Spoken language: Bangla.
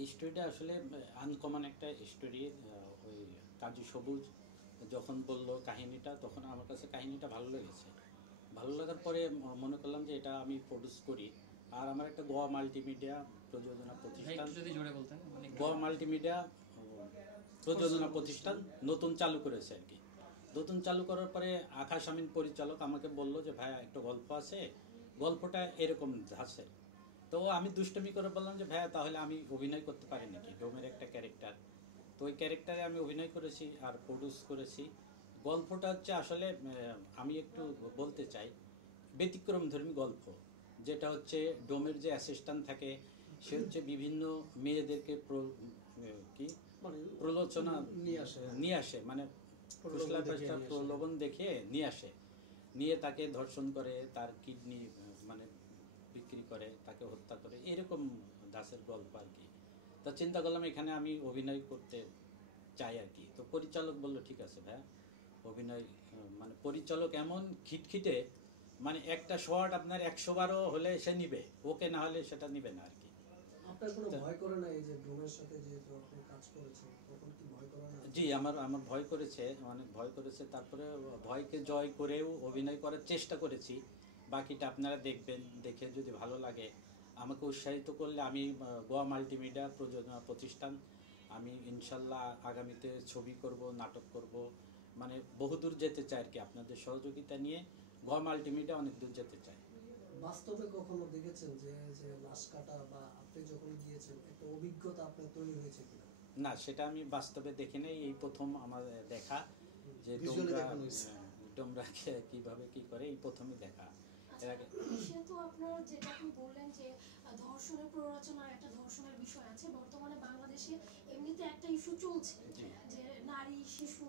এই স্টোরিটা আসলে আনকমন একটা স্টোরি। ওই কাজী সবুজ যখন বলল কাহিনীটা, তখন আমার কাছে কাহিনীটা ভালো লেগেছে। ভালো লাগার পরে মনে করলাম যে এটা আমি প্রডিউস করি। আর আমার একটা গোয়া মাল্টিমিডিয়া প্রযোজনা প্রতিষ্ঠান, যদি জোরে বলতেন, গোয়া মাল্টিমিডিয়া প্রযোজনা প্রতিষ্ঠান নতুন চালু করেছে আর কি। নতুন চালু করার পরে আকাশ আমিন পরিচালক আমাকে বলল যে ভাইয়া একটা গল্প আছে, গল্পটা এরকম ধাঁচের। তো আমি দুষ্টমি করে বললাম যে ভাইয়া তাহলে আমি অভিনয় করতে পারি নাকি, ডোমের একটা ক্যারেক্টার। তো ওই ক্যারেক্টারে আমি অভিনয় করেছি আর প্রডিউস করেছি। গল্পটা হচ্ছে আসলে আমি একটু বলতে চাই ব্যতিক্রমধর্মী গল্প। যেটা হচ্ছে ডোমের যে অ্যাসিস্ট্যান্ট থাকে, সে হচ্ছে বিভিন্ন মেয়েদেরকে কি প্রলোচনা নিয়ে আসে, মানে প্রলোভন দেখিয়ে নিয়ে আসে, নিয়ে তাকে ধর্ষণ করে, তার কিডনি মানে বিক্রি করে, তাকে হত্যা করে, এরকম দাসের গল্প আর কি। তা চিন্তা করলাম এখানে আমি অভিনয় করতে চাই আর কি। তো পরিচালক বললো ঠিক আছে ভাইয়া অভিনয়, মানে পরিচালক এমন খিটখিটে, মানে একটা শট আপনার 100 বারও হলে সে নিবে, ওকে না হলে সেটা নিবে না আর কি। আপনার কোনো ভয় করে না এই যে ড্রোনের সাথে যে আপনি কাজ করেছেন, তখন কি ভয় করে না? জি, আমার ভয় করেছে, অনেক ভয় করেছে। তারপরে ভয়কে জয় করেও অভিনয় করার চেষ্টা করেছি। বাকিটা আপনারা দেখবেন, দেখে যদি ভালো লাগে আমাকে উৎসাহিত করলে আমি গোয়া মাল্টিমিডিয়া প্রযোজনা প্রতিষ্ঠান, আমি ইনশাল্লাহ আগামীতে ছবি করব, নাটক করব, মানে বহুদূর যেতে চাই আর কি। আপনাদের সহযোগিতা নিয়ে গোয়া মাল্টিমিডিয়া অনেক দূর যেতে চাই। বাস্তবে কখনো দেখেছেন যে যে লাশ কাটা বা আপনি যখন গিয়েছেন একটা অভিজ্ঞতা আপনার তৈরি হয়েছে কিনা? না, সেটা আমি বাস্তবে দেখি নাই, এই প্রথম আমার দেখা যে ডোমরা কিভাবে কি করে, এই প্রথমই দেখা। সেহেতু আপনার যেটা আপনি বললেন যে ধর্ষণের প্ররোচনার একটা ধর্ষণের বিষয় আছে, বর্তমানে বাংলাদেশে এমনিতে একটা ইস্যু চলছে যে নারী শিশু